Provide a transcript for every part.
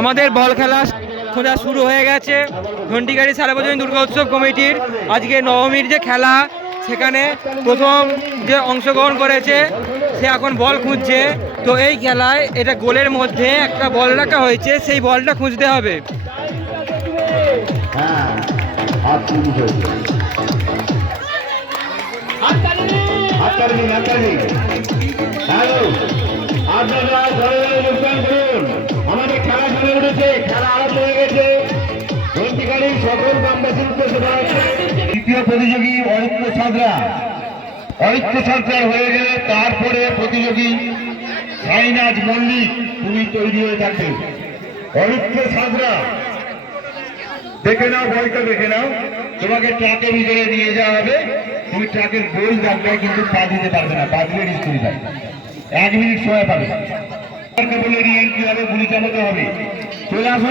আমাদের বল খেলা খোঁজা শুরু হয়ে গেছে। ঘন্টিগাড়ি সারাবজনীন দুর্গা উৎসব কমিটির আজকে নবমীর যে খেলা, সেখানে প্রথম যে অংশগ্রহণ করেছে, সে এখন বল খুঁজছে। তো এই খেলায় এটা গোলের মধ্যে একটা বল রাখা হয়েছে, সেই বলটা খুঁজতে হবে। হ্যাঁ দ্বিতীয় প্রতিযোগী অরিত্র সাঁতরা। অরিত্র সরকার হয়ে গেলে তারপরে প্রতিযোগী সাইনাজ মল্লিক তুমি তৈরি হয়ে থাকবে। অরিত্র সাঁতরা। দেখে নাও বইটা দেখে নাও। তোমাকে ট্রাকের ভিতরে নিয়ে যাওয়া হবে। তুমি ট্রাকের বই জায়গায় কিন্তু পা দিতে পারবে না, পা দিলে রিস্ক করে যাবে। এক মিনিট সময় পাবে। বলে রিএন্ট্রি হবে, গুলি চালাতে হবে। চলে আসো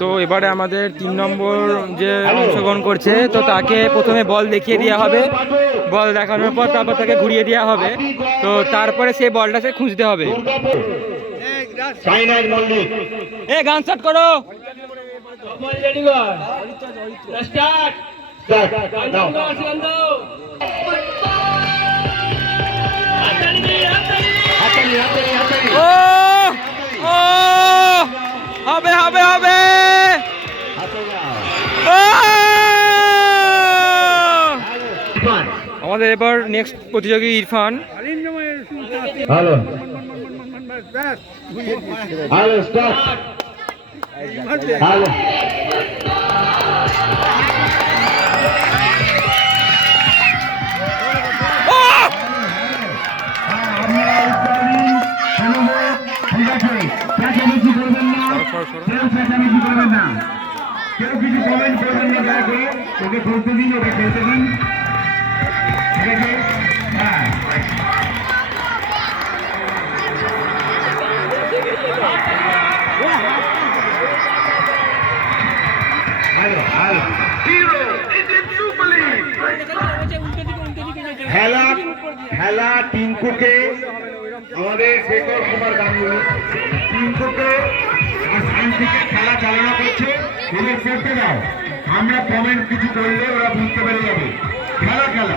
তো এবারে আমাদের তিন নম্বর যে অংশগ্রহণ করছে, তো তাকে প্রথমে বল দেখিয়ে দেওয়া হবে। বল দেখানোর পর তারপর তাকে ঘুরিয়ে দেওয়া হবে। তো তারপরে সেই বলটা সে খুঁজতে হবে। সাইনাজ মল্লিক এ গান স্টার্ট করো হবে হবে হবে। আমাদের এবার নেক্সট প্রতিযোগী Irfan hello hello stop hello কেউ কিছু কমেন্ট করবেন না দয়া করে তোকে খেলতে দিন ওকে খেলতে দিন ঠিক আছে হ্যালো খেলা খেলা টিঙ্কুকে আমাদের শেখর কুমার গাঙ্গুলি। টিঙ্কুকে শান্তিকে খেলা চালনা করছে ওদের করতে দাও। আমরা কমেন্ট কিছু করলে ওরা বুঝতে পেরে যাবে। খেলা খেলা।